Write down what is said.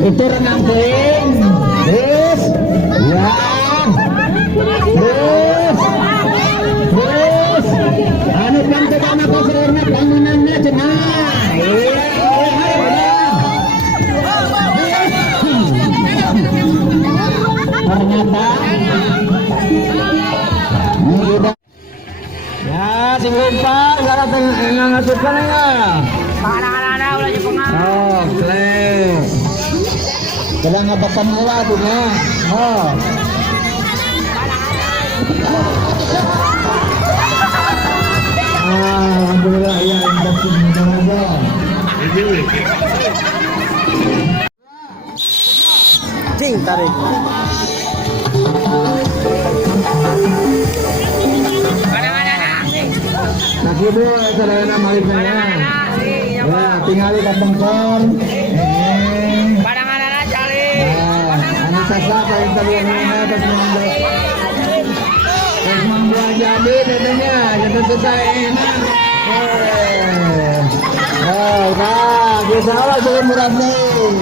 Itu renang kering, terus, ya, terus, anu bantu sama kosernya bangunannya cenah, ternyata, ya si lupa, gara tengah ngasutkan ya. Ada ulah je pengaruh. Oh, kles. Kadang apa pemula tuh nah. Oh. Alhamdulillah ya indah sudah ada. Cing tarik. Nah, ibu sarana maliknya. Ya, tinggal di kampung. Padang-padang cari. Anak sasa paling tadi yang mana terus mangga jadi dadanya jadi selesai enak. Oh, nah, biasa lah sebelum murah nih.